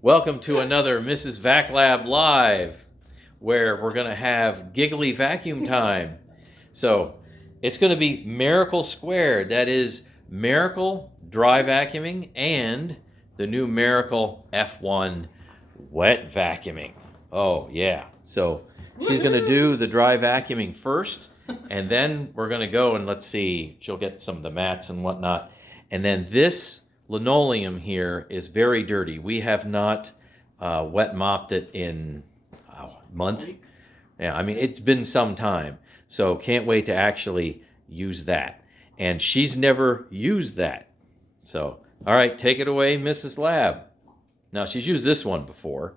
Welcome to another Mrs. VacLab Live, where we're going to have giggly vacuum time. So it's going to be Maircle squared. That is Maircle dry vacuuming and the new Maircle F1 wet vacuuming. Oh, yeah. So she's going to do the dry vacuuming first, and then we're going to go and let's see, she'll get some of the mats and whatnot. And then this linoleum here is very dirty. We have not wet mopped it in a month. Weeks. Yeah, I mean, it's been some time. So can't wait to actually use that. And she's never used that. So, all right, take it away, Mrs. Lab. Now, she's used this one before.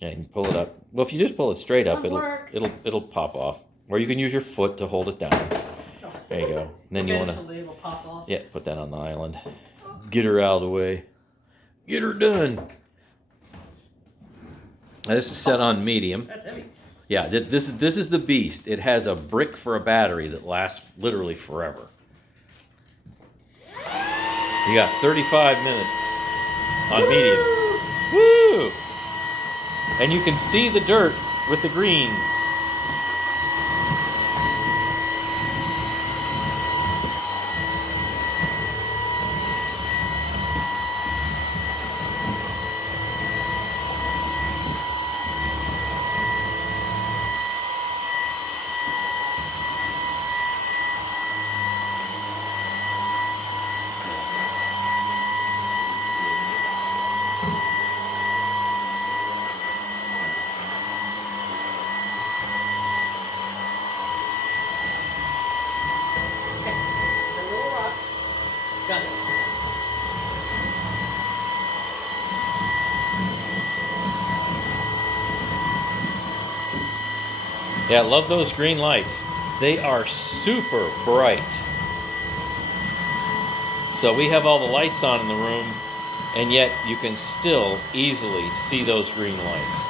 Yeah, you can pull it up. Well, if you just pull it straight up, it'll pop off. Or you can use your foot to hold it down. There you go. And then you want to, Eventually it'll pop off. yeah, put that on the island. Get her out of the way. Get her done. Now, this is set on medium. That's heavy. Yeah, this is the beast. It has a brick for a battery that lasts literally forever. You got 35 minutes on medium. Woo! And you can see the dirt with the green. Got it. Yeah, I love those green lights. They are super bright. So we have all the lights on in the room, and yet you can still easily see those green lights.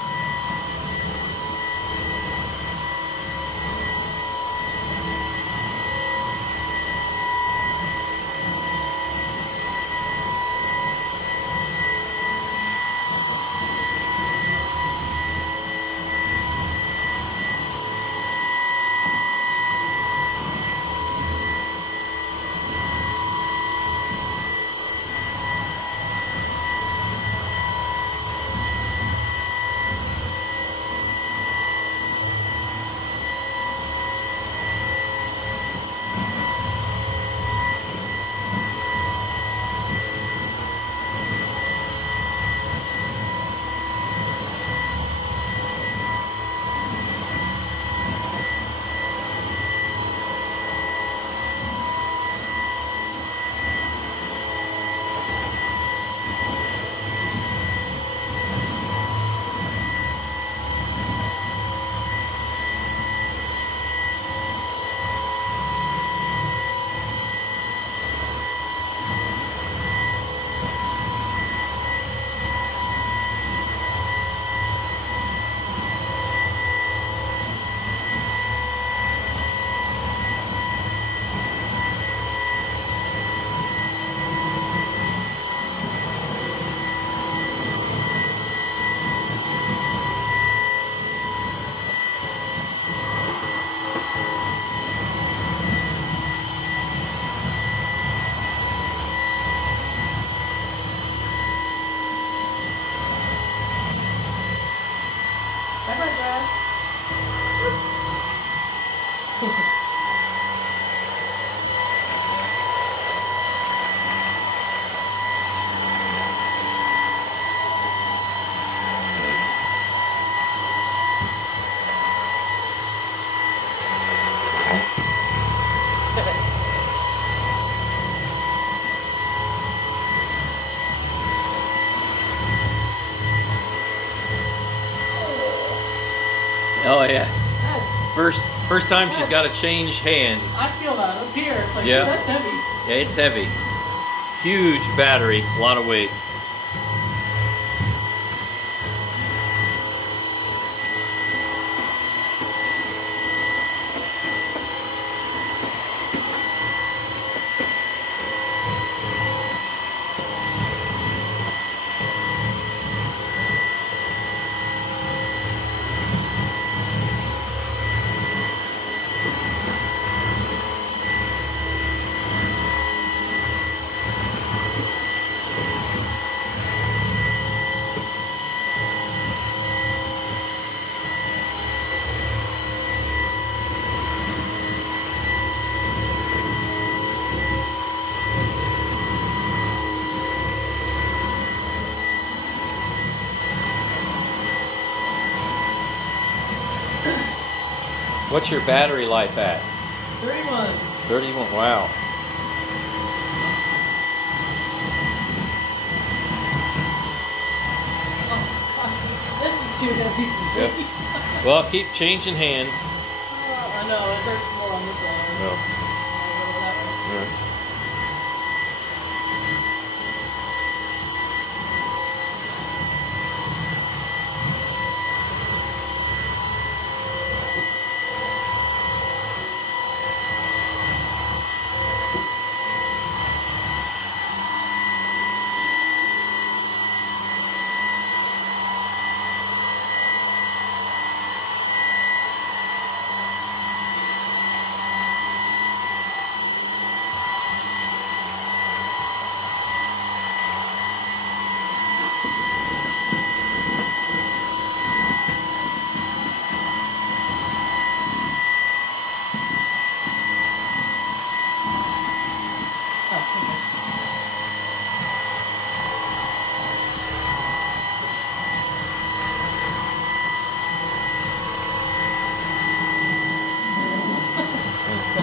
Bye bye, grass. Oh yeah. That's, First time she's got to change hands. I feel that up here. It's like, Yeah. ooh, that's heavy. Yeah, it's heavy. Huge battery, a lot of weight. What's your battery life at? 31. 31. Wow. Oh, this is too heavy for Yep. me. Well, keep changing hands. Oh, I know, it hurts more on this side. No. I'll go that way. Yeah.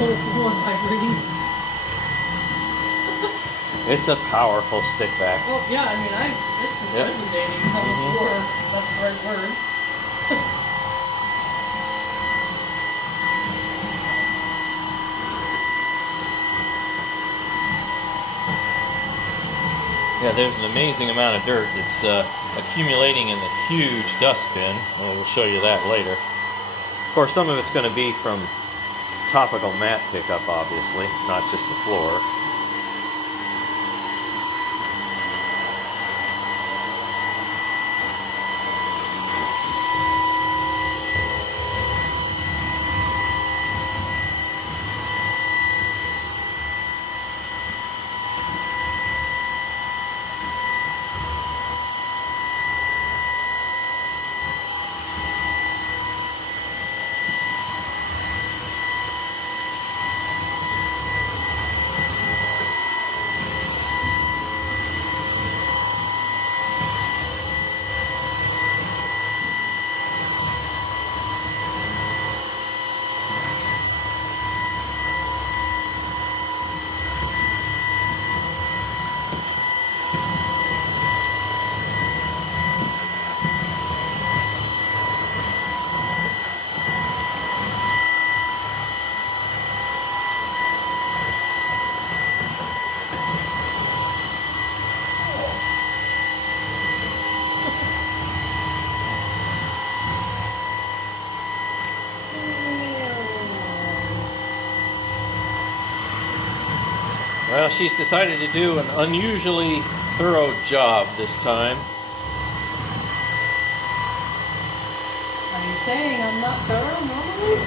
Oh, more vibrating. It's a powerful stick vac. Oh, yeah, I mean, it's Yep. resonating on the Mhm. floor. That's the right word. Yeah, there's an amazing amount of dirt that's accumulating in the huge dust bin. Well, we'll show you that later. Of course, some of it's going to be from topical mat pickup, obviously, not just the floor. Well, she's decided to do an unusually thorough job this time. Are you saying I'm not thorough normally?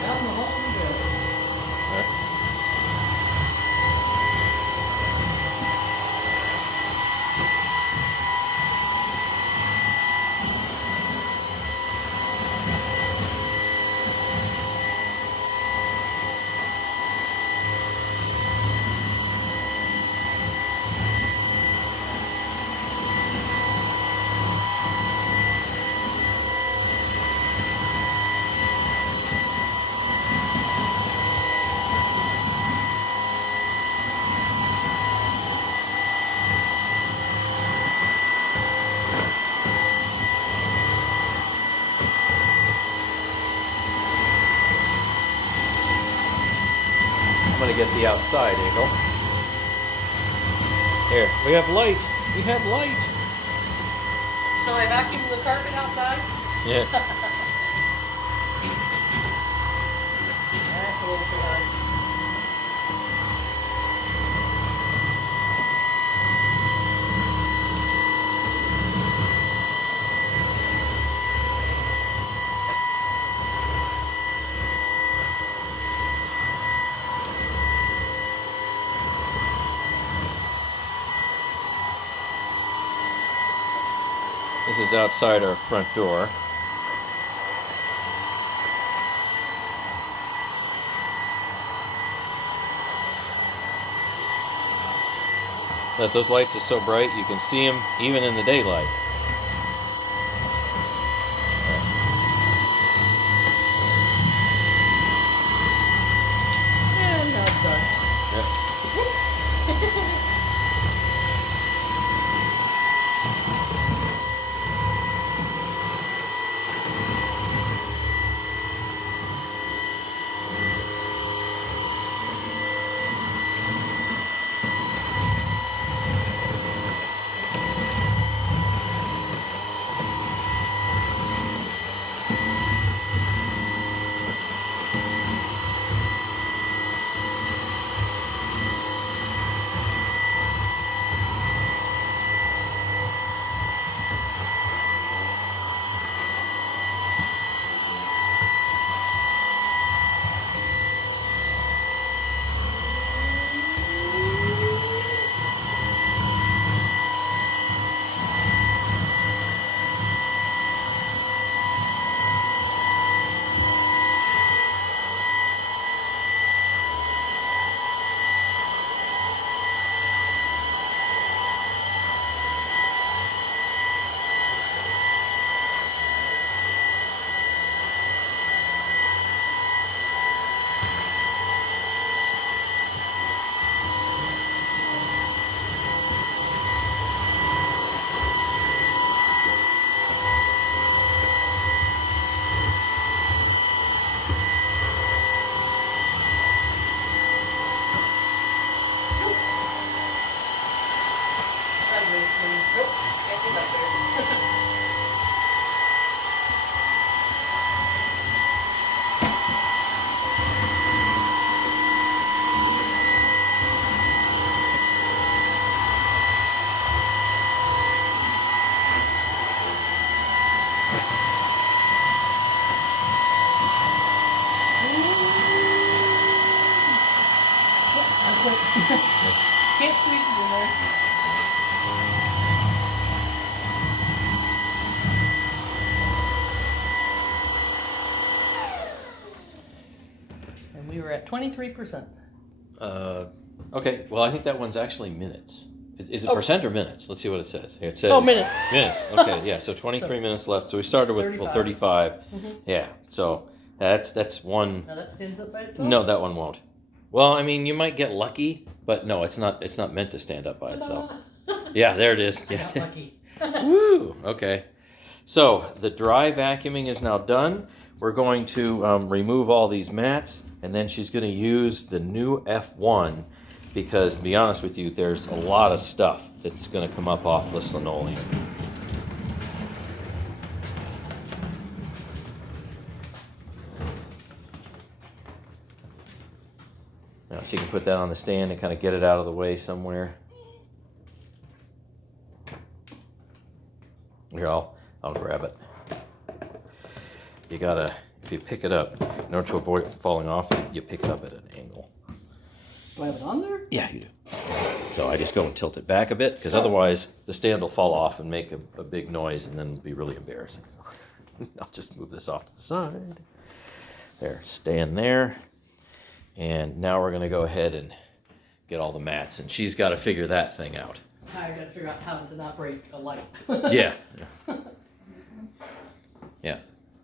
Down the hole we go. I'm going to get the outside angle. Here, we have light. We have light. Shall I vacuum the carpet outside? Yeah. That's a little too high. This is outside our front door. That those lights are so bright you can see them even in the daylight. Can't squeeze it in there. And we were at 23%. Okay, well, I think that one's actually minutes. Is it percent or minutes? Let's see what it says. Here it says. Oh, minutes. Minutes. Okay, yeah. So 23 minutes left. So we started with 35. Mm-hmm. Yeah. So that's one. Now that stands up by itself. No, that one won't. Well, I mean, you might get lucky, but no, it's not. It's not meant to stand up by itself. Yeah, there it is. I Yeah. got lucky. Woo. Okay. So the dry vacuuming is now done. We're going to remove all these mats, and then she's going to use the new F1 because, to be honest with you, there's a lot of stuff that's going to come up off this linoleum. Now, so you can put that on the stand and kind of get it out of the way somewhere. Here, I'll grab it. You gotta, if you pick it up, in order to avoid it falling off, you pick it up at an angle. Do I have it on there? Yeah, you do. So I just go and tilt it back a bit, because otherwise the stand will fall off and make a big noise, and then it'll be really embarrassing. I'll just move this off to the side. There, stand there. And now we're gonna go ahead and get all the mats, and she's got to figure that thing out. I gotta figure out how to operate a light. Yeah. Yeah.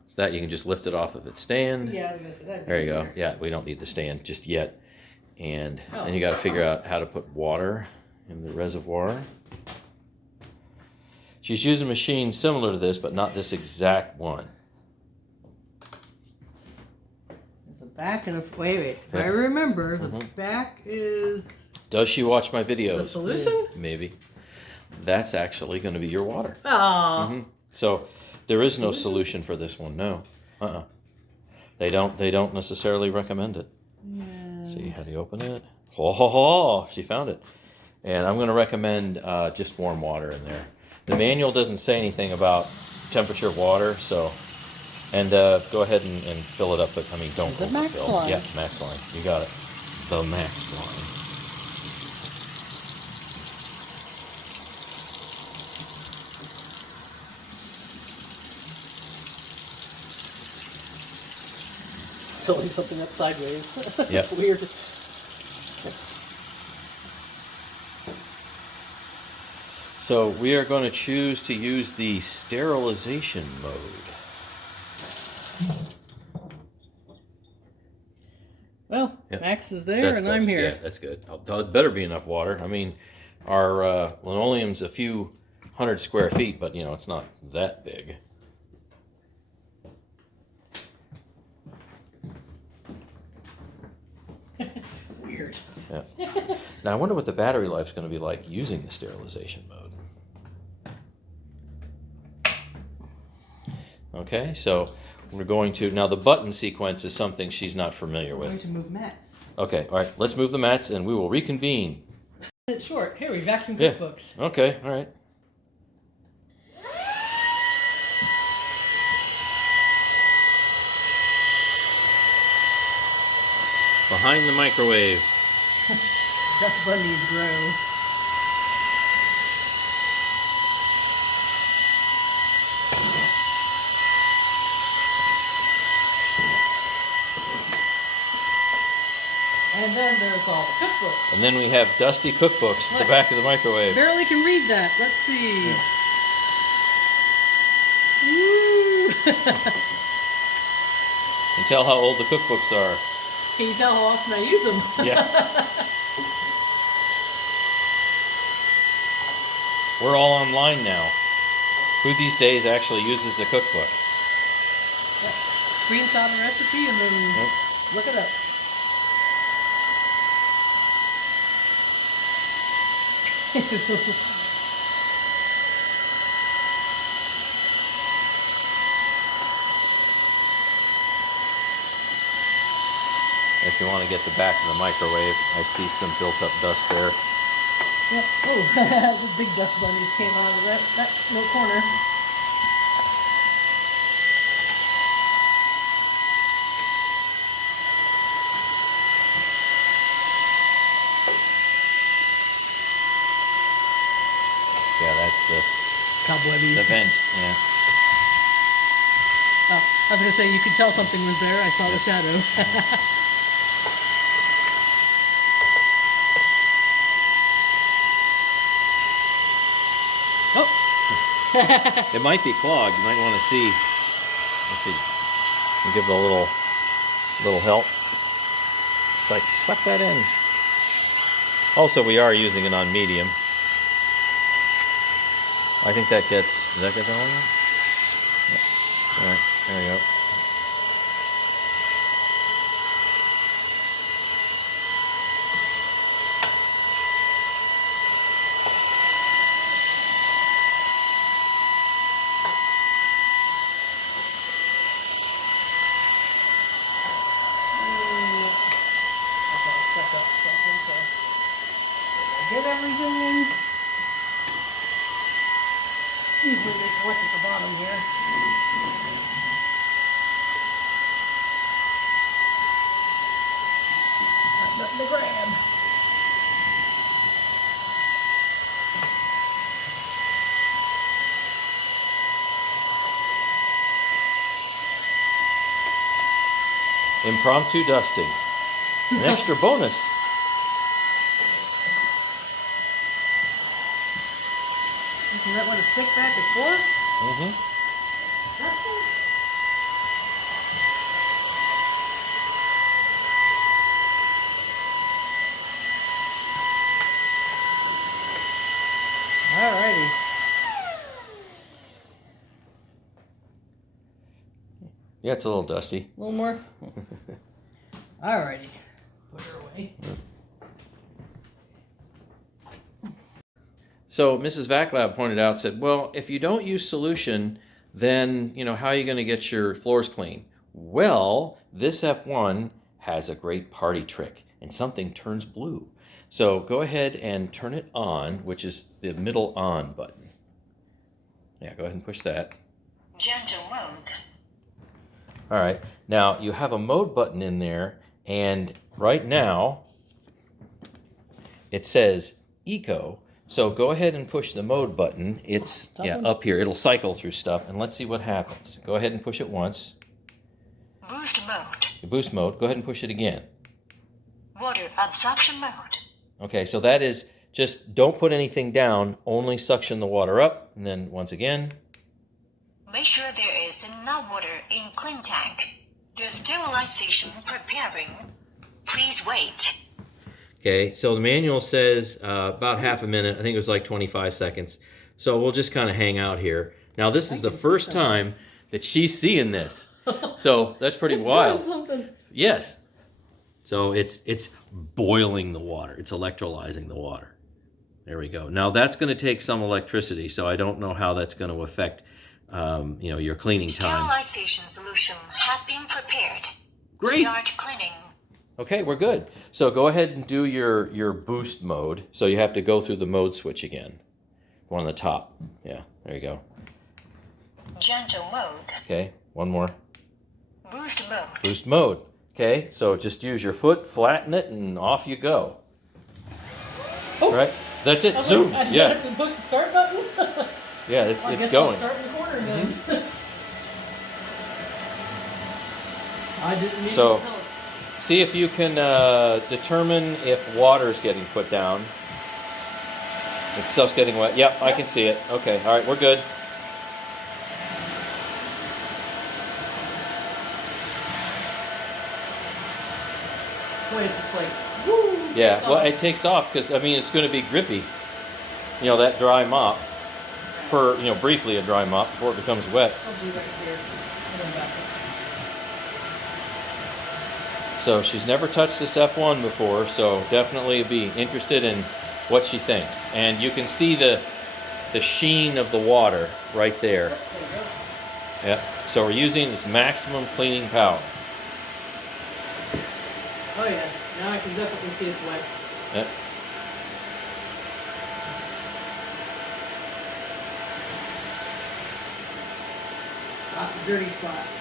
So that you can just lift it off of its stand. Yeah, I was gonna say that. There you go. Yeah, we don't need the stand just yet. And then you got to figure out how to put water in the reservoir. She's using a machine similar to this, but not this exact one. There's a back and a wait. Yeah. I remember the back is. Does she watch my videos? The solution? Maybe. That's actually going to be your water. Oh. So there is no solution for this one. No. They don't necessarily recommend it. Yeah. See, how do you open it? Oh, she found it. And I'm going to recommend just warm water in there. The manual doesn't say anything about temperature of water, so. And go ahead and fill it up, but I mean, don't the max overfill. line. Yeah, max line. You got it. The max line. Filling something up sideways. Yep. It's weird. So we are going to choose to use the sterilization mode. Well, Max is there and I'm here. Yeah, that's good. It better be enough water. I mean, our linoleum's a few 100 square feet, but you know, it's not that big. Weird. Yeah. Now I wonder what the battery life's going to be like using the sterilization mode. Okay, so we're going to, now the button sequence is something she's not familiar We're with. going to move mats. Okay, all right, let's move the mats and we will reconvene. It's short. Here we vacuum cookbooks. Okay, all right. Behind the microwave. Dust bunnies grow. And then there's all the cookbooks. And then we have dusty cookbooks at the back of the microwave. Barely can read that. Let's see. Woo! You can tell how old the cookbooks are. Can you tell how often I use them? Yeah. We're all online now. Who these days actually uses a cookbook? Screenshot the recipe and then look it up. If you want to get the back of the microwave, I see some built-up dust there. Yep. Oh, the big dust bunnies came out of that little corner. That's the Cobwebbies. vents. Yeah. Oh, I was gonna say you could tell something was there. I saw the shadow. Oh. It might be clogged. You might want to see. Let's see. We'll give it a little help. It's like suck that in. Also, we are using it on medium. I think that gets. Does that get going? Yep. All right. There we go. Get everything in. Usually they collect at the bottom here. Nothing to grab. Impromptu dusting. An extra bonus. Isn't that what a stick vac is for? Mm-hmm. Alrighty. Yeah, it's a little dusty. A little more? Alrighty. Put her away. So Mrs. VacLab pointed out, said, well, if you don't use solution, then, how are you going to get your floors clean? Well, this F1 has a great party trick, and something turns blue. So go ahead and turn it on, which is the middle on button. Yeah, go ahead and push that. Gentle mode. All right. Now, you have a mode button in there, and right now, it says Eco. So go ahead and push the mode button. It's up here. It'll cycle through stuff, and let's see what happens. Go ahead and push it once. Boost mode. Boost mode. Go ahead and push it again. Water absorption mode. Okay, so that is just don't put anything down, only suction the water up, and then once again. Make sure there is enough water in clean tank. The sterilization preparing. Please wait. Okay, so the manual says about half a minute. I think it was like 25 seconds. So we'll just kind of hang out here. Now, this is the first time that she's seeing this. So that's pretty wild. Something. Yes. So it's boiling the water. It's electrolyzing the water. There we go. Now, that's going to take some electricity, so I don't know how that's going to affect your cleaning time. Sterilization solution has been prepared. Great. Start cleaning. Okay, we're good. So go ahead and do your boost mode. So you have to go through the mode switch again. One on the top. Yeah, there you go. Gentle mode. Okay, one more. Boost mode. Boost mode. Okay, so just use your foot, flatten it, and off you go. Oh. Right? That's it. Zoom. I Yeah. have to push the start button? Yeah, I it's guess going. I'll start recording then. I didn't need So- to tell it. See if you can determine if water's getting put down. If stuff's getting wet. Yep, I can see it. Okay, all right, we're good. Wait, it's like, woo! Yeah, takes well, off. it takes off because, it's going to be grippy. That dry mop. For, briefly a dry mop before it becomes wet. I'll do right here. And then back up. So she's never touched this F1 before, so definitely be interested in what she thinks. And you can see the sheen of the water right there. There you go. Yep. So we're using this maximum cleaning power. Oh yeah, now I can definitely see it's wet. Yep. Lots of dirty spots.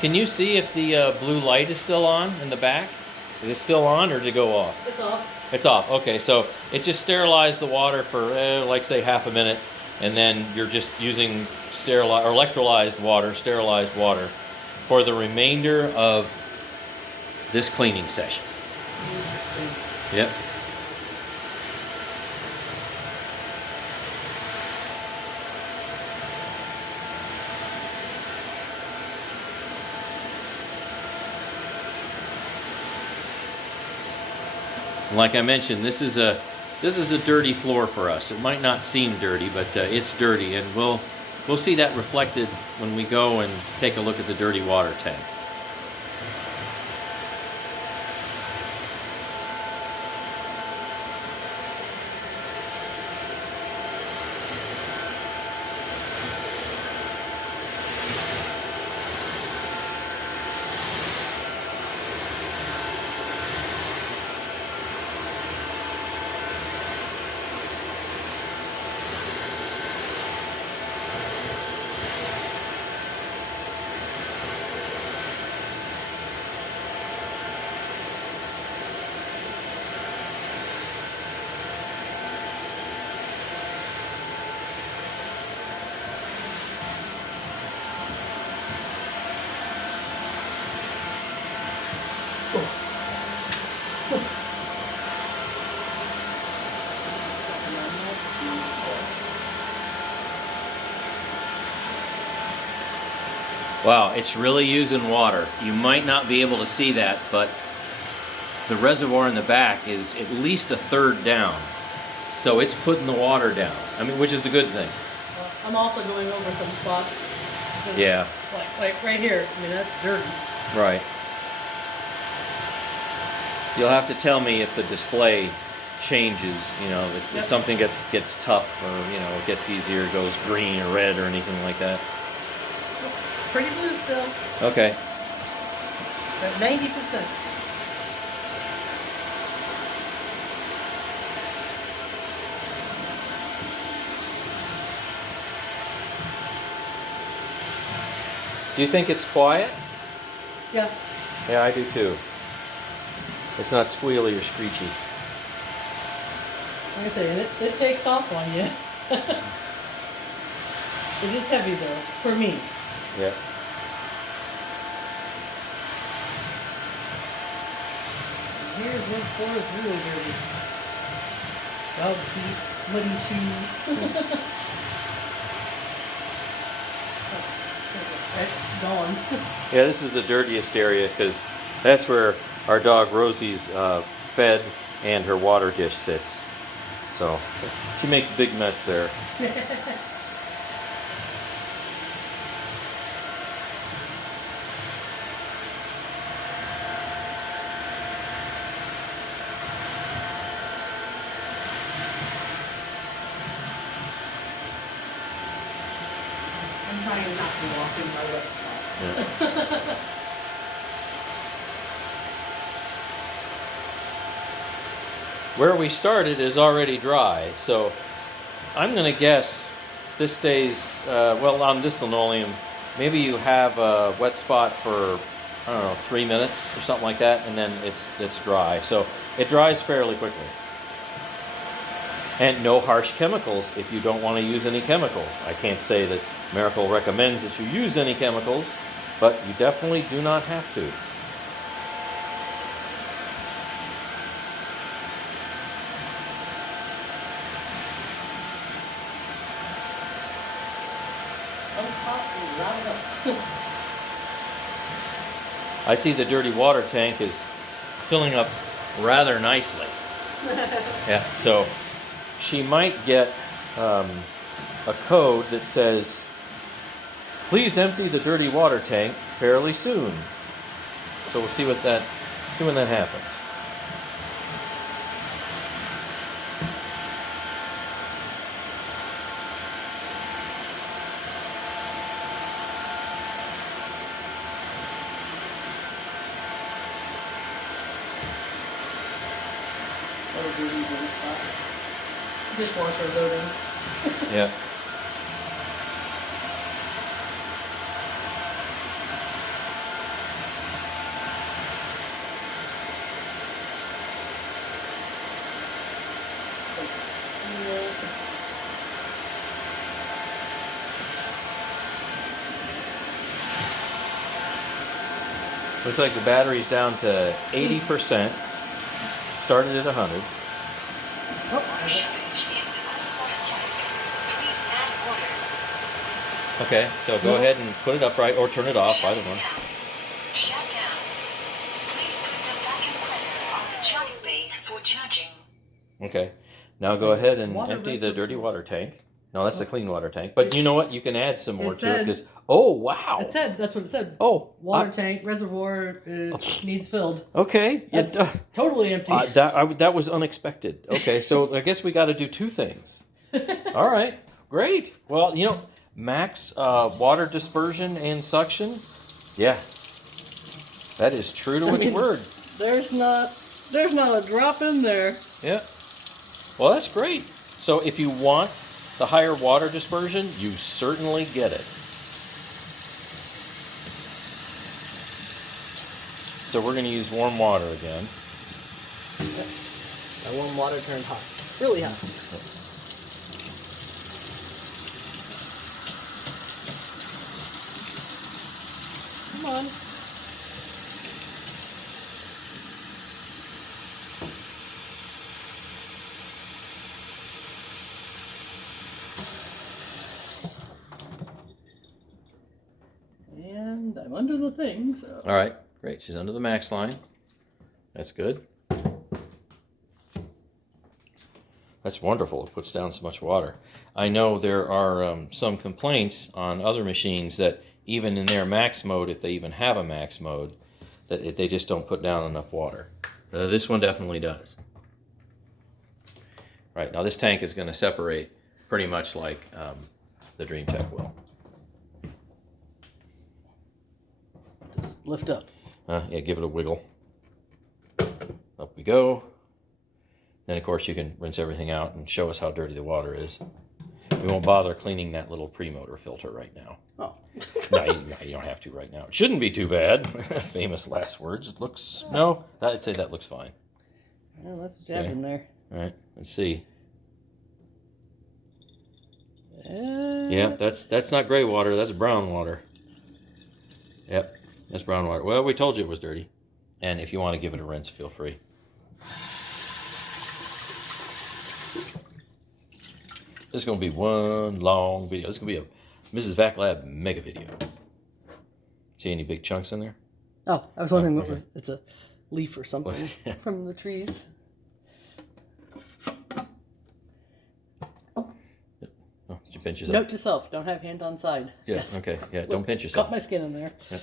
Can you see if the blue light is still on in the back? Is it still on or did it go off? It's off. It's off. Okay, so it just sterilized the water for like say half a minute, and then you're just using sterilized water for the remainder of this cleaning session. Interesting. Yep. Like I mentioned, this is a dirty floor for us. It might not seem dirty, but it's dirty, and we'll see that reflected when we go and take a look at the dirty water tank. Wow, it's really using water. You might not be able to see that, but the reservoir in the back is at least a third down. So it's putting the water down. I mean, which is a good thing. Well, I'm also going over some spots. because, Yeah. Like right here. I mean, that's dirty. Right. You'll have to tell me if the display changes, you know, if Yep. something gets tough or, you know, it gets easier, goes green or red or anything like that. Pretty blue still. Okay. At 90%. Do you think it's quiet? Yeah. Yeah, I do too. It's not squealy or screechy. Like I say, it takes off on you. It is heavy though, for me. Yeah. Here's where the floor is really dirty. Dog feet, muddy shoes. That's gone. Yeah, this is the dirtiest area because that's where our dog Rosie's fed and her water dish sits. So she makes a big mess there. I'm trying not to walk in my wet spots. Yeah. Where we started is already dry, so I'm going to guess this stays, well, on this linoleum, maybe you have a wet spot for, I don't know, 3 minutes or something like that, and then it's dry. So it dries fairly quickly. And no harsh chemicals if you don't want to use any chemicals. I can't say that Maircle recommends that you use any chemicals, but you definitely do not have to. Some spots will round up. I see the dirty water tank is filling up rather nicely. Yeah, so she might get a code that says, please empty the dirty water tank fairly soon. So we'll see when that happens. That'll be an easy spot. Dishwasher loading. Yeah. Looks like the battery's down to 80%. Started at 100. Oh, Shortage in the cold water tank. Please add water. Okay, so go ahead and put it upright or turn it off, either one. Shut down. Please put the vacuum cleaner on the charging base for charging. Okay, now go ahead and water empty the reservoir. dirty water tank. No, that's the clean water tank. But you know what? You can add some more It to it said- because. Oh, wow. it said, that's what it said. Oh, Water tank, reservoir needs filled. okay. That's totally empty. That was unexpected. Okay, so I guess we got to do two things. All right, great. Well, you know, max water dispersion and suction. Yeah, that is true to its word. There's not a drop in there. Yeah. Well, that's great. So if you want the higher water dispersion, you certainly get it. So we're going to use warm water again. That warm water turned hot. Really hot. Come on. And I'm under the thing, so. All right, great. She's under the max line. That's good. That's wonderful. It puts down so much water. I know there are some complaints on other machines that even in their max mode, if they even have a max mode, that they just don't put down enough water. This one definitely does. Right, now this tank is going to separate pretty much like the DreamTech will. Just lift up. Yeah, give it a wiggle. Up we go. Then, of course, you can rinse everything out and show us how dirty the water is. We won't bother cleaning that little pre-motor filter right now. Oh. No, you don't have to right now. It shouldn't be too bad. Famous last words. It looks... No, I'd say that looks fine. Well, that's what you have Okay. in there. All right, let's see. And Yeah, that's not gray water. That's brown water. Yep, that's brown water. Well, we told you it was dirty. And if you want to give it a rinse, feel free. This is going to be one long video. This is going to be a Mrs. VacLab mega video. See any big chunks in there? Oh, I was wondering what okay. was. It's a leaf or something from the trees. Oh, did you pinch yourself? Note to self: don't have hand on side. Yeah, Yes. okay. Yeah, don't pinch Caught yourself. my skin in there. Yeah.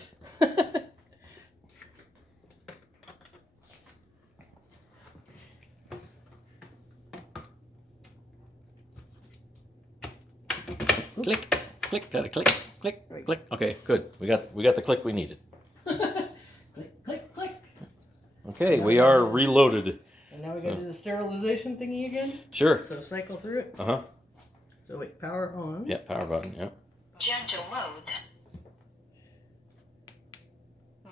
Click, click, got a click, click, click. Okay, good. We got the click we needed. Click, click, click. Okay, we are reloaded. And now we gotta do the sterilization thingy again. Sure. So cycle through it. Uh-huh. So wait, power on. Yeah, power button, yeah. Gentle mode.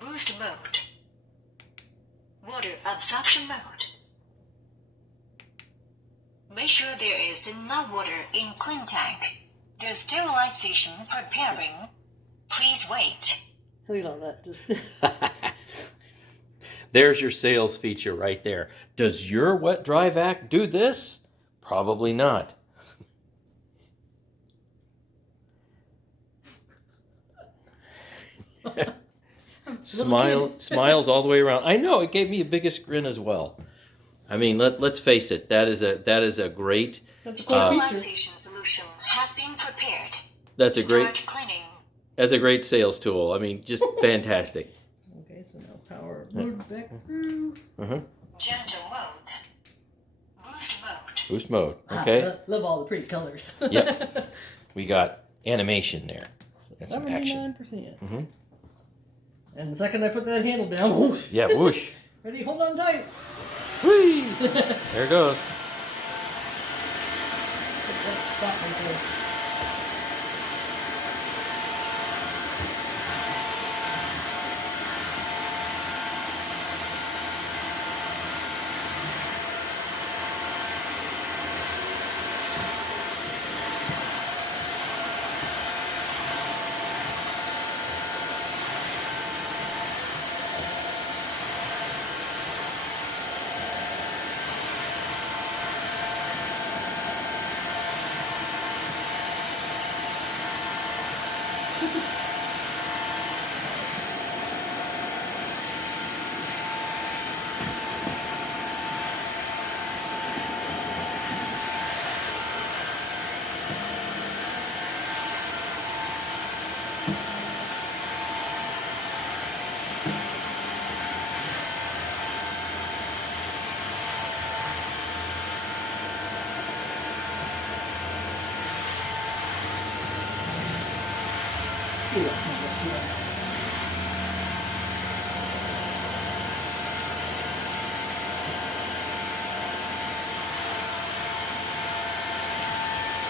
Boost mode. Water absorption mode. Make sure there is enough water in clean tank. The sterilization preparing. Please wait. Look at all that. Just There's your sales feature right there. Does your wet dry vac do this? Probably not. Smiles all the way around. I know, it gave me the biggest grin as well. I mean, let's face it, that is a great that's a cool feature. Sterilization solution has been prepared. that's a great Start cleaning. that's a great sales tool. I mean, just fantastic. Okay, so now power mode back through. Uh-huh. Gentle mode. Boost mode. Boost mode. Okay. Love all the pretty colors. Yep. We got animation there. That's some action. 79%. Mhm. And the second I put that handle down, whoosh. Yeah, whoosh. Ready? Hold on tight. Whee! There it goes. Put that spot right there.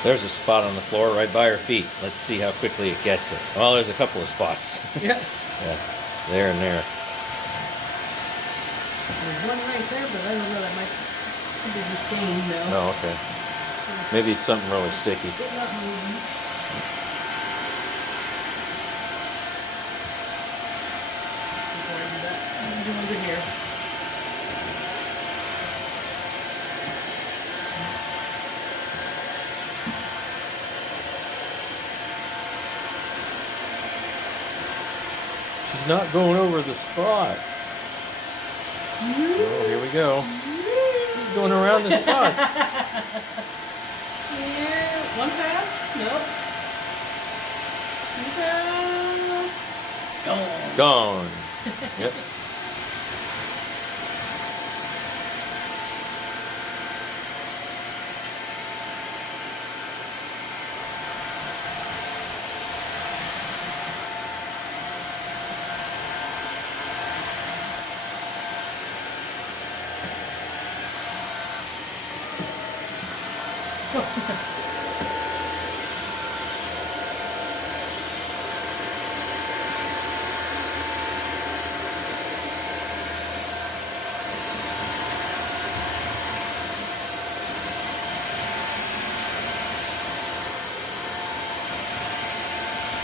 There's a spot on the floor right by her feet. Let's see how quickly it gets it. Well, there's a couple of spots. Yeah. Yeah, there and there. There's one right there, but I don't know. That might be the stain now. Oh, okay. Maybe it's something really sticky. It's not moving. Before I do that, I'm doing good here. She's not going over the spot. Oh, here we go. She's going around the spots. Here, one pass. Nope. Two pass. Gone. Gone. Yep.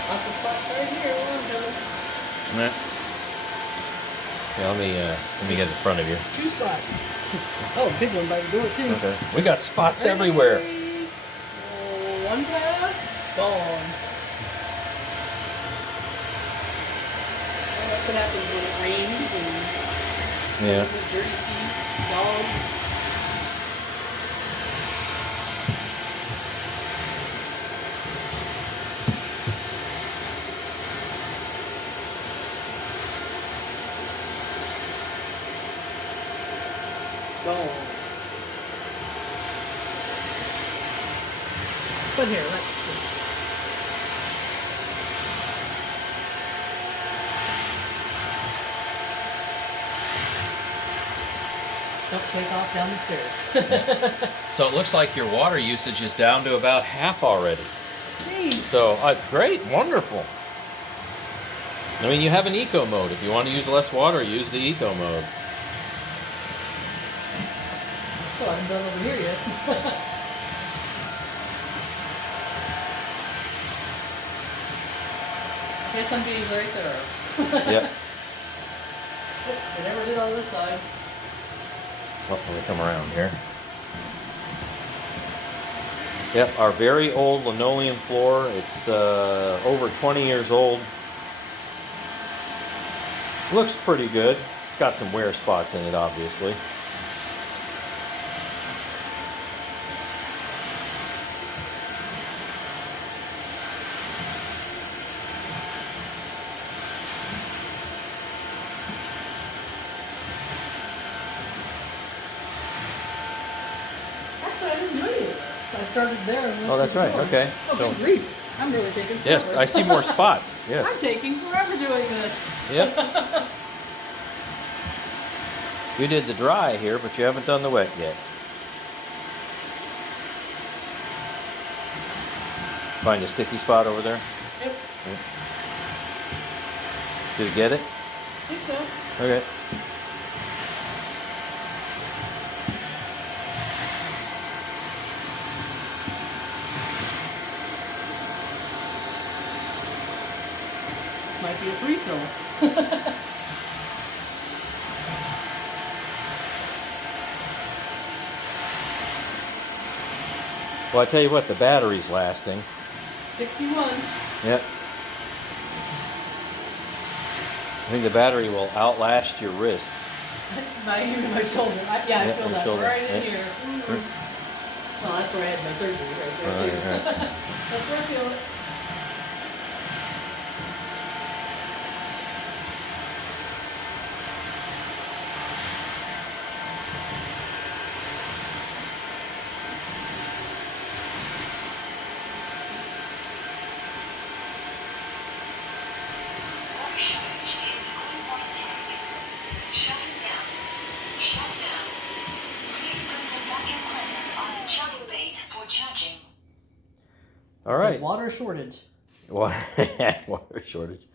Lots of spots right here. One, Yeah, let me get in front of you. two spots. Oh, big one by the door too. Okay. We got spots everywhere. Oh, one pass. Gone. Well, that's what happens when it rains and Yeah. dirty feet, dog. Gone. But here, let's just. Don't take off down the stairs. So it looks like your water usage is down to about half already. Jeez. So great, wonderful. I mean, you have an eco mode. If you want to use less water, use the eco mode. Still haven't done over here yet. Guess I'm being very thorough. Yep. I never did on this side. Oh, let me come around here. Yep, our very old linoleum floor. It's over 20 years old. Looks pretty good. It's got some wear spots in it, obviously. Actually, I didn't do any of this. I started there and went Oh, to that's the right. door. Okay. Oh, So good grief. I'm really taking yes, forever. I see more spots. Yes. I'm taking forever doing this. Yep. You did the dry here, but you haven't done the wet yet. Find a sticky spot over there. Yep. Did it get it? I think so. Okay. This might be a free fill. Well, I tell you what, the battery's lasting. 61. Yep. I think the battery will outlast your wrist. My shoulder. Yeah, I Yeah, feel your that shoulder. right in Yeah. here. Well, that's where I had my surgery right there Right, too. right. That's where I feel it. All It's a right. water shortage. Water shortage.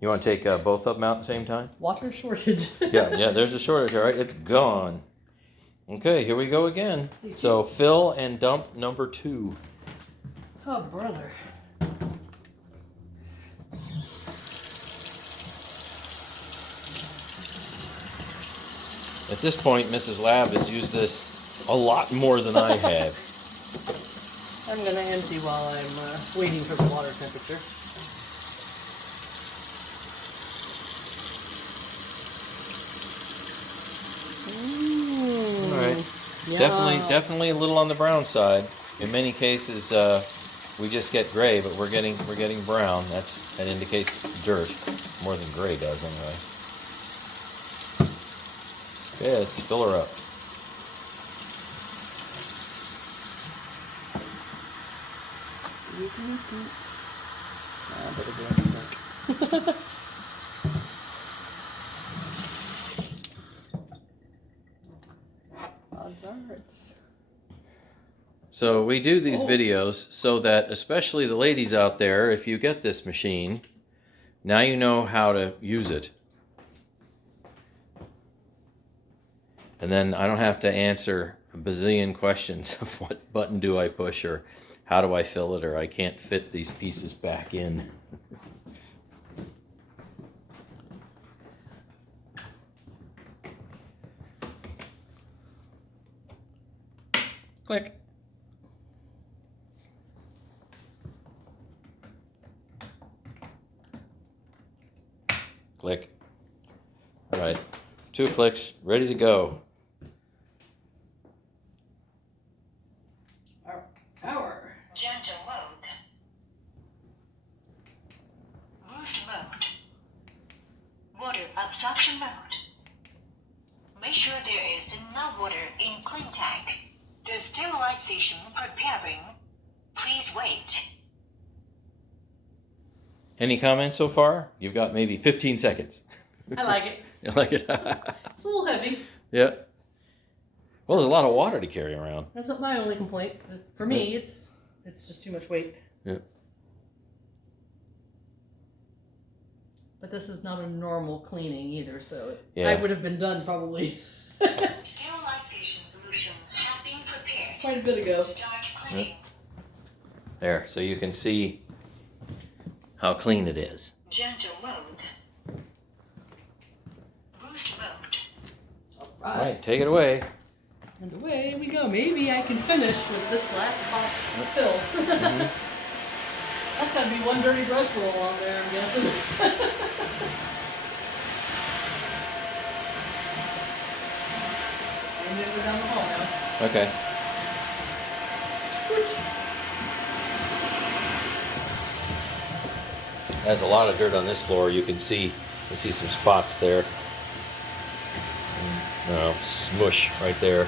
You want to take both of them out at the same time? Water shortage. Yeah, there's a shortage, all right? It's gone. Okay, here we go again. So fill and dump number 2. Oh, brother. At this point, Mrs. Lab has used this a lot more than I have. I'm going to empty while I'm waiting for the water temperature. All right. Definitely a little on the brown side. In many cases, we just get gray, but we're getting brown. That indicates dirt more than gray does, anyway. Okay, let's fill her up. I better get in the sink. Odds are it's... So we do these videos so that, especially the ladies out there, if you get this machine, now you know how to use it. And then I don't have to answer a bazillion questions of what button do I push, or how do I fill it, or I can't fit these pieces back in. Click. Click. All right, 2 clicks, ready to go. Power. Gentle mode. Boost mode. Water absorption mode. Make sure there is enough water in clean tank. The sterilization preparing. Please wait. Any comments so far? You've got maybe 15 seconds. I like it. You like it? It's a little heavy. Yeah. Well, there's a lot of water to carry around. That's not my only complaint. For me, it's just too much weight. Yeah. But this is not a normal cleaning either, so Yeah. I would have been done probably Sterilization solution has been prepared. quite a bit ago. Start cleaning. There, so you can see how clean it is. Gentle mode. Boost mode. All right, take it away. And away we go. Maybe I can finish with this last spot fill. That's gotta be one dirty brush roll on there, I'm guessing. And then we're down the hall now. Okay. There's a lot of dirt on this floor. You can see some spots there. Smush right there.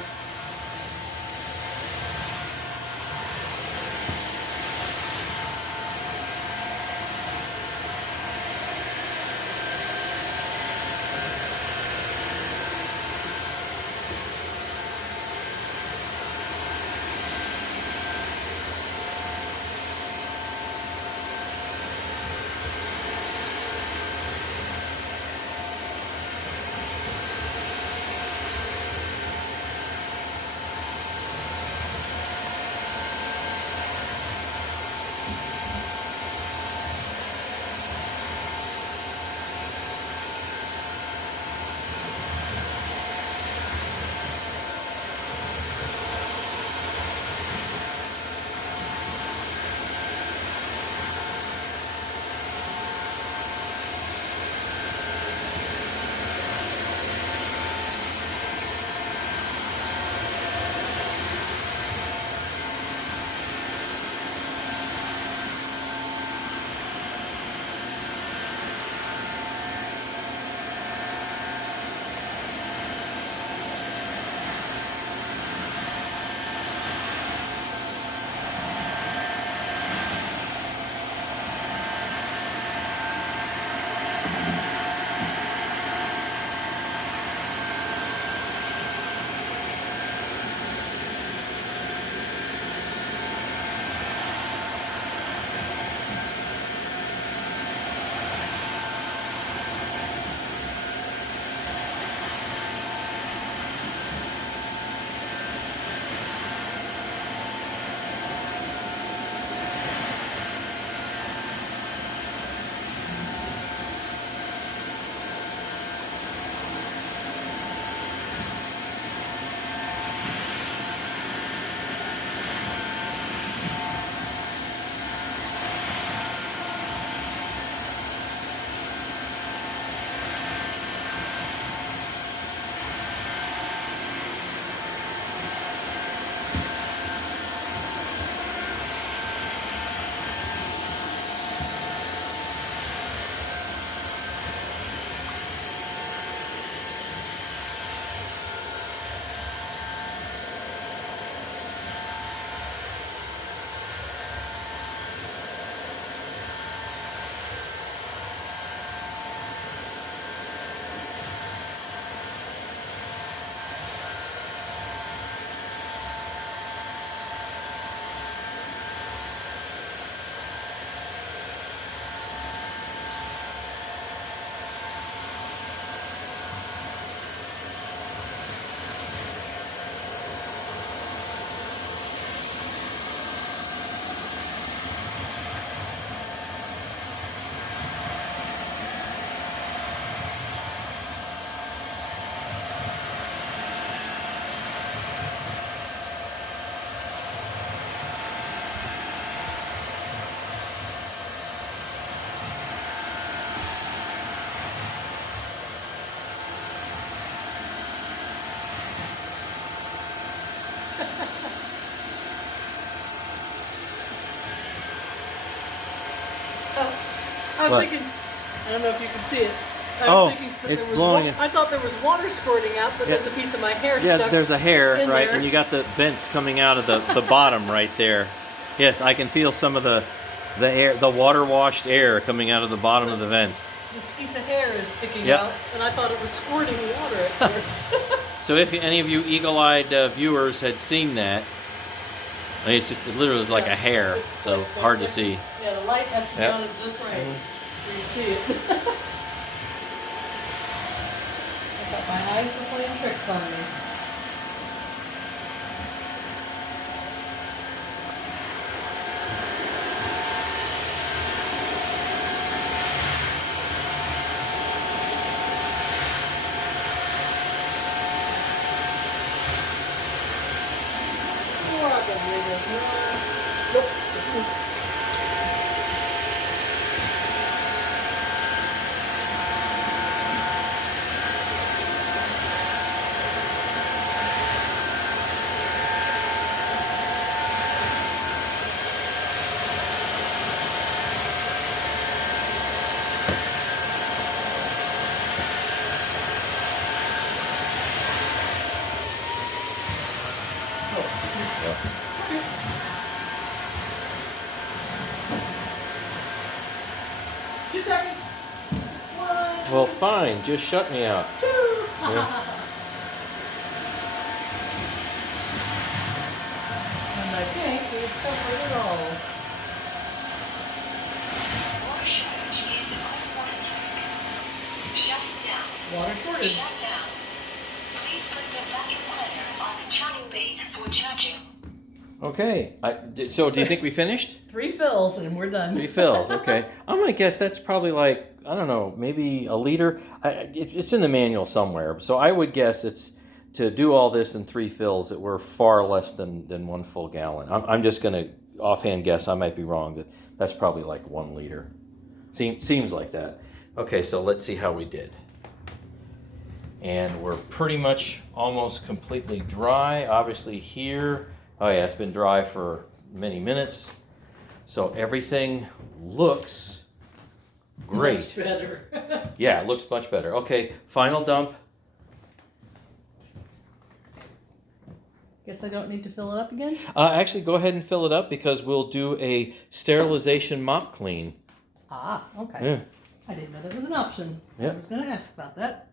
I was What? thinking, I don't know if you can see it. I Oh, was thinking that it's there was blowing I thought there was water squirting out, but Yeah. there's a piece of my hair Yeah, stuck. there's a hair, in right? there. And you got the vents coming out of the bottom right there. Yes, I can feel some of the air, the water washed air coming out of the bottom of the vents. This piece of hair is sticking Yep. out, and I thought it was squirting water at first. So if any of you eagle-eyed viewers had seen that, I mean, it's just it literally is like a hair, It's so like- hard to see. Yeah, the light has to be Yep. on it just right, so you see it. I thought my eyes were playing tricks on me. Probably does not. Nope. Yep. Two seconds. One. Well, fine. Just shut me out. Two. Yeah. And I think we've covered it all. Water shortage in the cold water tank. Shutting down. Water shortage. Shut down. Please put the vacuum cleaner on the charging base for charging. Okay. So do you think we finished? 3 fills and we're done. 3 fills. Okay. I'm gonna guess that's probably like, I don't know, maybe a liter. It's in the manual somewhere. So I would guess it's to do all this in 3 fills that were far less than 1 full gallon. I'm just gonna offhand guess. I might be wrong. That's probably like 1 liter. Seems like that. Okay. So let's see how we did. And we're pretty much almost completely dry. Obviously here, oh yeah, it's been dry for many minutes. So everything looks great. Much better. Yeah, it looks much better. Okay, final dump. Guess I don't need to fill it up again? Actually, go ahead and fill it up because we'll do a sterilization mop clean. Ah, okay. Yeah. I didn't know that was an option. I Yep. was going to ask about that.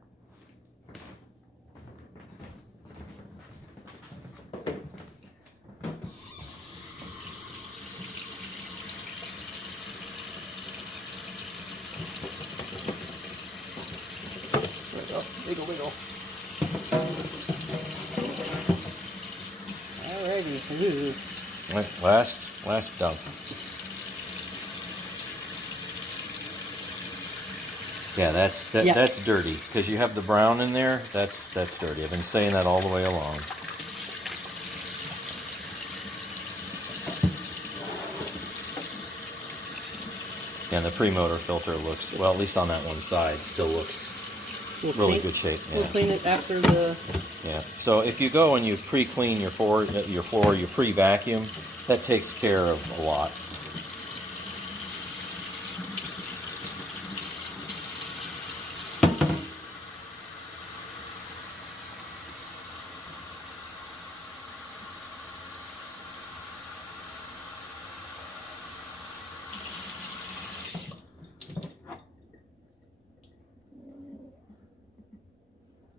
Wiggle, wiggle. Alrighty. Right, last dump. Yeah, Yeah. that's dirty because you have the brown in there. That's dirty. I've been saying that all the way along. And the pre-motor filter looks, well, at least on that one side, still looks really good shape. We'll Yeah. clean it after the... Yeah. So if you go and you pre-clean your floor, you pre-vacuum, that takes care of a lot.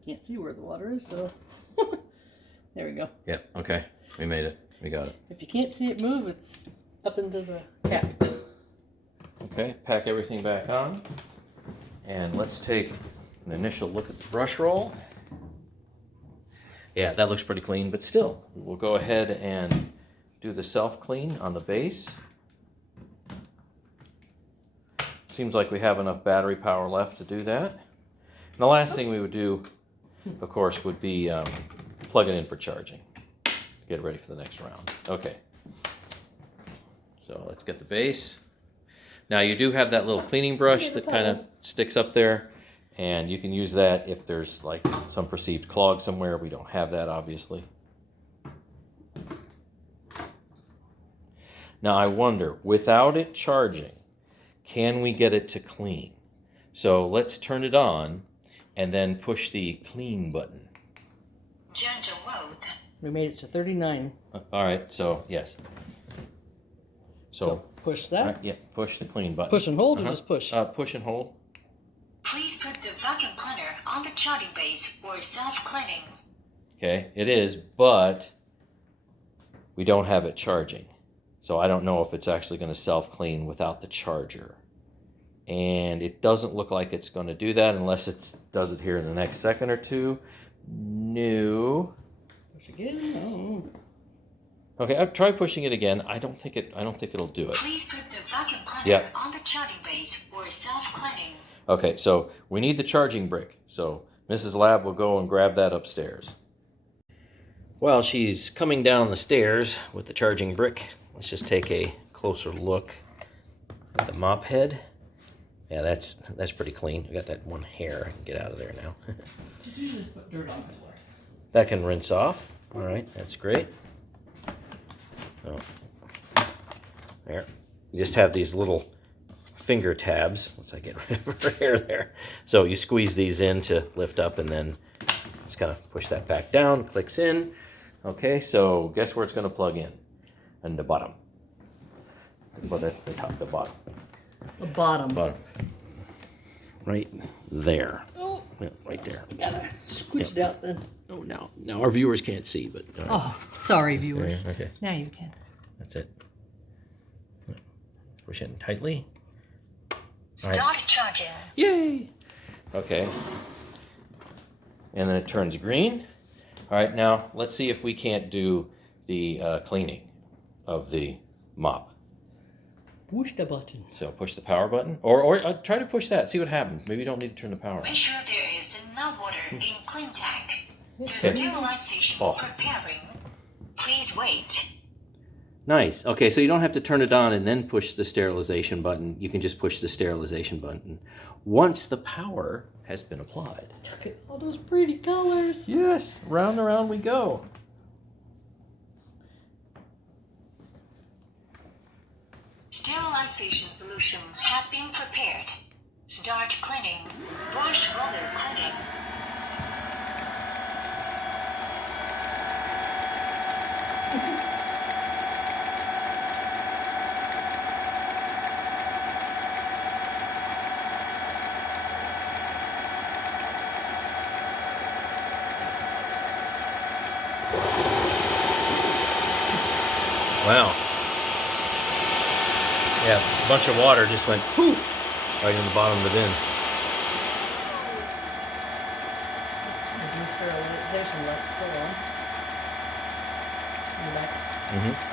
Can't see where the water is, so... There we go. Yeah. Okay. We made it. We got it. If you can't see it move, it's up into the cap. Okay. Pack everything back on. And let's take an initial look at the brush roll. Yeah, that looks pretty clean, but still, we'll go ahead and do the self-clean on the base. Seems like we have enough battery power left to do that. And the last thing we would do, of course, would be plug it in for charging. Get ready for the next round. Okay. So let's get the base. Now you do have that little cleaning brush that kind of sticks up there, and you can use that if there's like some perceived clog somewhere. We don't have that, obviously. Now I wonder, without it charging, can we get it to clean? So let's turn it on and then push the clean button. Gentle mode. We made it to 39. All right, so yes. So, push all that. right, yeah, push the clean button. Push and hold or Uh-huh. just push? Push and hold. Please put the vacuum cleaner on the charging base for self-cleaning. Okay, it is, but we don't have it charging. So I don't know if it's actually going to self-clean without the charger. And it doesn't look like it's going to do that unless it does it here in the next second or two. No. Push again. Okay, I'll try pushing it again. I don't think it'll do it. Please put the vacuum cleaner Yeah. on the charging base for self-cleaning. Okay, so we need the charging brick. So Mrs. Lab will go and grab that upstairs. While she's coming down the stairs with the charging brick, let's just take a closer look at the mop head. Yeah, that's pretty clean. We got that one hair. I can get out of there now. Did you just put dirt on the floor? That can rinse off. All right, that's great. Oh. There. You just have these little finger tabs. Once I get rid of her hair there. So you squeeze these in to lift up and then just kind of push that back down, clicks in. Okay, so guess where it's going to plug in? And the bottom. Well, that's the top, the bottom. The bottom. Bottom. Right there. Oh, Yeah, right there. we gotta squish it out then. Oh, now our viewers can't see, but Oh, sorry, viewers. yeah, okay, Now you can. that's it. Push in tightly. All right. Start charging. Yay! Okay. And then it turns green. All right, now let's see if we can't do the cleaning of the mop. Push the button. So push the power button, or try to push that. See what happens. Maybe you don't need to turn the power on. Make sure there is enough water in clean tank. The Okay. sterilization Oh. preparing. Please wait. Nice. Okay, so you don't have to turn it on and then push the sterilization button. You can just push the sterilization button once the power has been applied. Look at all those pretty colors. Yes, round and around we go. Sterilization solution has been prepared. Start cleaning. Brush roller cleaning. Wow. Yeah, a bunch of water just went poof right in the bottom of the bin. The sterilization light's still on. In the back. Mm-hmm.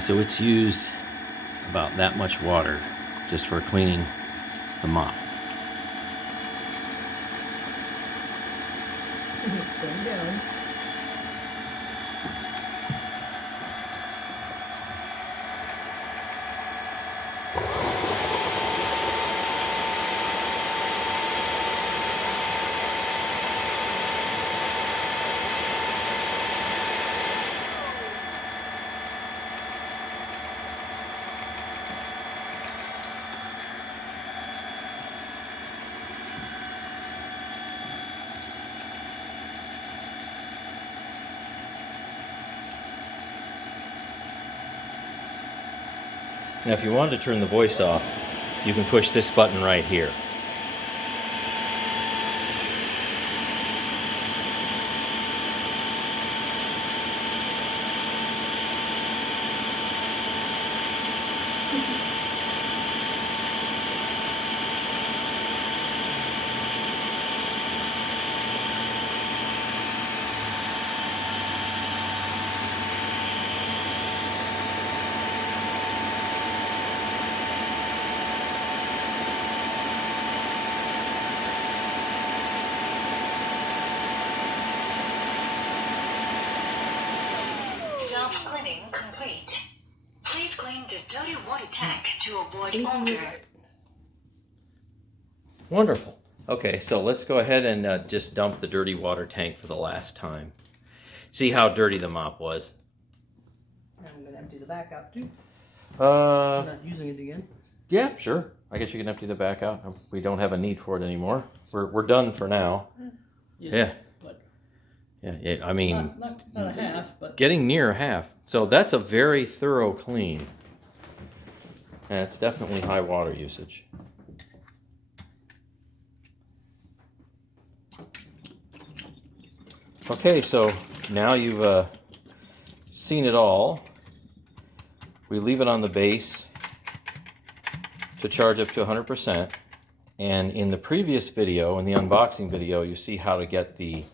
So it's used about that much water just for cleaning the mop. It's going down. Now if you wanted to turn the voice off, you can push this button right here. of cleaning complete. Please clean the dirty water tank to avoid odor. Wonderful. Okay, so let's go ahead and just dump the dirty water tank for the last time. See how dirty the mop was. I'm gonna empty the back out too. Uh, I'm not using it again. yeah, sure. I guess you can empty the back out. We don't have a need for it anymore. We're done for now. Yeah. But Yeah, I mean, not a half, but getting near half. So that's a very thorough clean. And it's definitely high water usage. Okay, so now you've seen it all. We leave it on the base to charge up to 100%. And in the previous video, in the unboxing video, you see how to get the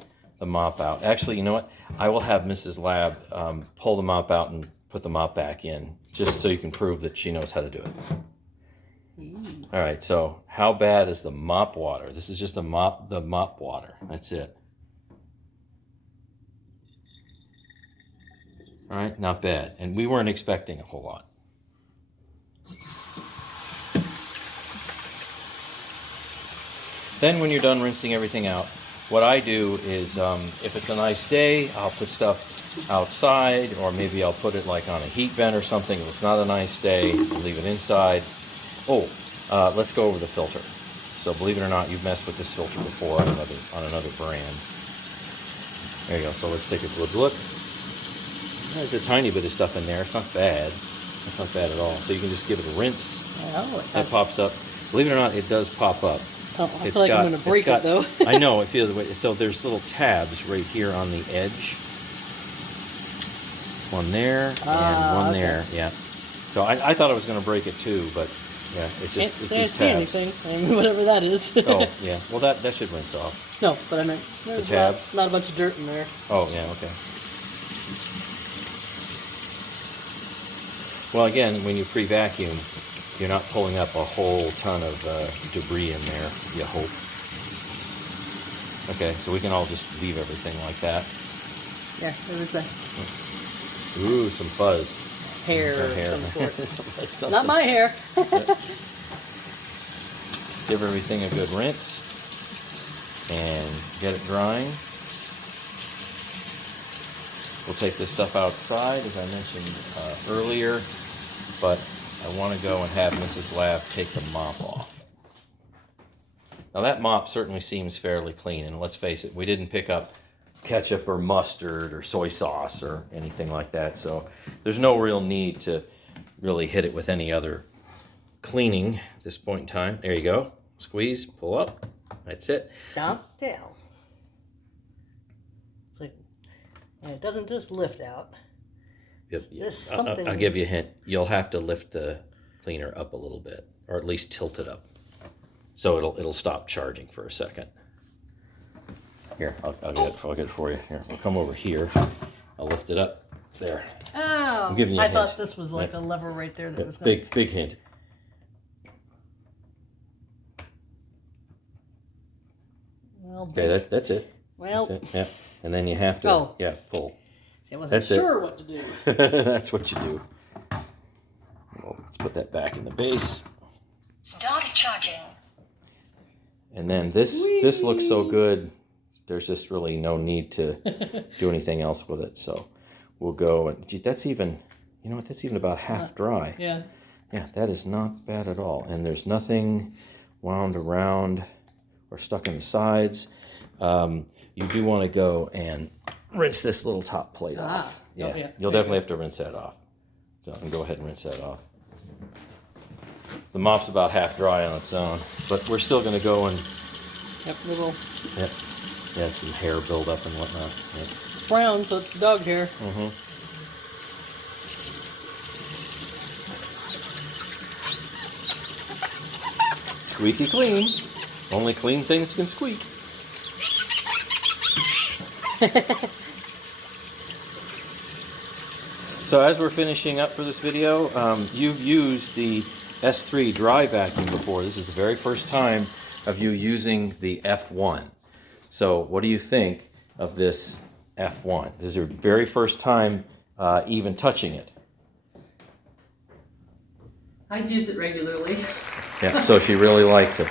mop out. Actually, you know what? I will have Mrs. Lab pull the mop out and put the mop back in, just so you can prove that she knows how to do it. All right, so how bad is the mop water? This is just the mop water. That's it. All right, not bad. And we weren't expecting a whole lot. Then when you're done rinsing everything out, what I do is, if it's a nice day, I'll put stuff outside, or maybe I'll put it like on a heat vent or something. If it's not a nice day, I'll leave it inside. Oh, let's go over the filter. So believe it or not, you've messed with this filter before on another brand. There you go. So let's take a good look. There's a tiny bit of stuff in there. It's not bad. It's not bad at all. So you can just give it a rinse. That pops up. Believe it or not, it does pop up. Oh, I feel like I'm going to break it though. I know, it feels the way. So there's little tabs right here on the edge. One there and one there. Yeah. So I thought I was going to break it too, but yeah, it's just Can't see anything. I mean, whatever that is. Oh yeah. Well, that should rinse off. No, but I meant there's tabs? not a bunch of dirt in there. Oh yeah. Okay. Well, again, when you pre-vacuum, you're not pulling up a whole ton of debris in there, you hope. Okay, so we can all just leave everything like that. Yeah, there was a Ooh, some fuzz. hair Or of hair. some sort. Something. Not my hair. Give everything a good rinse and get it drying. We'll take this stuff outside, as I mentioned earlier, but I want to go and have Mrs. Lab take the mop off. Now that mop certainly seems fairly clean, and let's face it, we didn't pick up ketchup or mustard or soy sauce or anything like that, so there's no real need to really hit it with any other cleaning at this point in time. There you go. Squeeze, pull up. That's it. Down, down. It's like, and it doesn't just lift out. I'll give you a hint. You'll have to lift the cleaner up a little bit, or at least tilt it up, so it'll stop charging for a second. Here, I'll get it for you. Here, we'll come over here. I'll lift it up. There. Oh, I'm giving you a I hint. thought this was like a lever right there that was Big hint. Well, Okay, that's it. well, That's it. Yeah, and then you have to pull. see, I wasn't That's it. sure what to do. That's what you do. Well, let's put that back in the base. Start charging. And then this looks so good, there's just really no need to do anything else with it. So we'll go and, gee, that's even, you know what, that's even about half dry. Yeah. Yeah, that is not bad at all. And there's nothing wound around or stuck in the sides. You do want to go and rinse this little top plate off. Yeah, yeah. you'll definitely have to rinse that off. So go ahead and rinse that off. The mop's about half dry on its own, but we're still going to go and Little yeah, some hair buildup and whatnot. Yep. brown, so it's dog hair. Mm-hmm. Squeaky clean. Only clean things can squeak. So as we're finishing up for this video, you've used the S3 dry vacuum before. This is the very first time of you using the F1. So what do you think of this F1? This is your very first time even touching it. I'd use it regularly. Yeah, so she really likes it.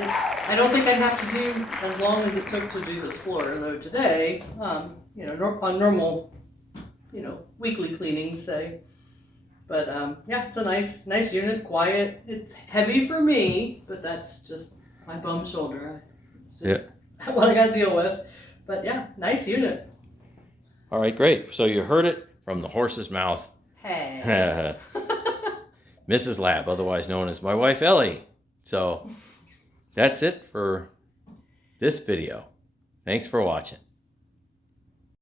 I don't think I'd have to do as long as it took to do this floor, though today, you know, on normal, you know, weekly cleanings, say. But yeah, it's a nice unit, quiet. It's heavy for me, but that's just my bum shoulder. It's just what I got to deal with. But yeah, nice unit. All right, great. So you heard it from the horse's mouth. Hey. Mrs. Lab, otherwise known as my wife Ellie. So that's it for this video. Thanks for watching.